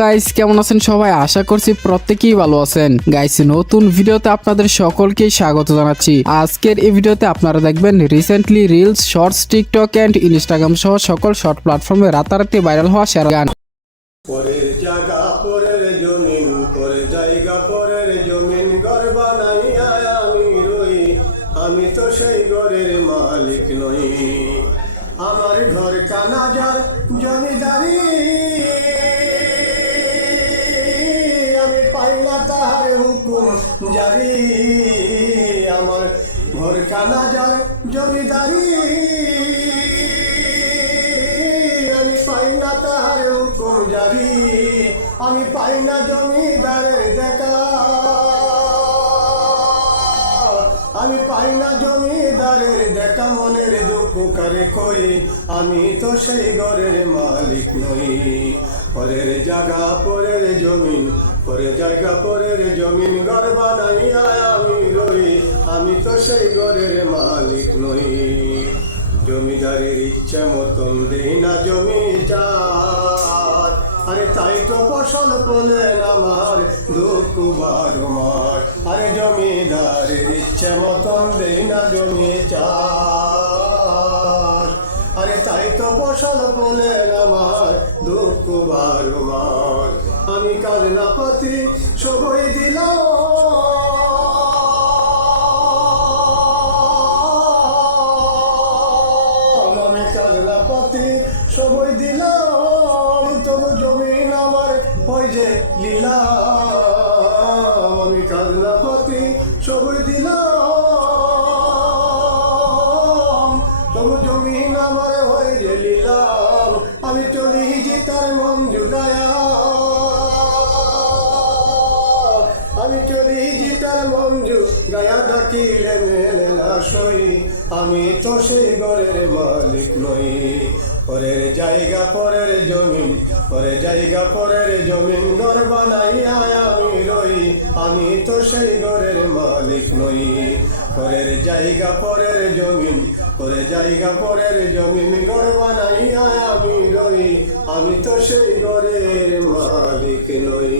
Guys, কেমন আছেন সবাই? আশা করছি প্রত্যেকেই ভালো আছেন। গাইস, নতুন ভিডিওতে আপনাদের সকলকেই স্বাগত জানাচ্ছি। আজকের এই ভিডিওতে আপনারা দেখবেন recently reels, shorts, TikTok and Instagram সহ সকল শর্ট প্ল্যাটফর্মে রাতারাতি ভাইরাল হওয়া সেরা গান। পরের জায়গা পরের জমিন, পরের জায়গা পরের জমিন, ঘর বানাইয়া আমি রই, আমি তো সেই ঘরের মালিক নই। আমার ঘর কানাজার জমিদারি, আমি পাই না তাহার হুকুম জারি। আমার ঘর কানাজার জমিদারি, আমি পাই না তাহার হুকুম জারি। আমি পাই না জমিদারের দেখা, আমি পাই না জমিদারের দেখা। মনের দুঃখ কারে কই, আমি তো সেই ঘরের মালিক নই। পরের জায়গা পরের জমিন, পরের জায়গা পরের জমিন, ঘর বানাইয়া আমি রই, আমি তো সেই ঘরের মালিক নই। জমিদারের ইচ্ছে মতন দেই না জমি চার, আরে তাই তো ফসল বলেন আমার দুঃখ বারমার। আরে জমিদারের ইচ্ছে মতন দেই না জমি চার, আরে তাই তো ফসল বলেন আমার দুঃখ বারমার। আমি কাজ না পাতি সবই দিলাম, সবই দিলাম, তবু জমিন আমার ওই যে লীলাম। আমি কাজনা পাতি সবই দিলাম, তবু জমিন আমার ওই যে লীলাম। আমি চলি যে তার মন জুগায়া, আমি চলি যে তার মন জুগায়া, ডাকিলে মেলে না সই, আমি তো সেই ঘরের মালিক নই। পরের জায়গা পরের জমিন, পরের জায়গা পরের জমিন, ঘর বানাইয়া আমি রই, আমি তো সেই ঘরের মালিক নই। পরের জায়গা পরের জমিন, পরের জায়গা পরের জমিন, ঘর বানাইয়া আমি রই, আমি তো সেই ঘরের মালিক নই।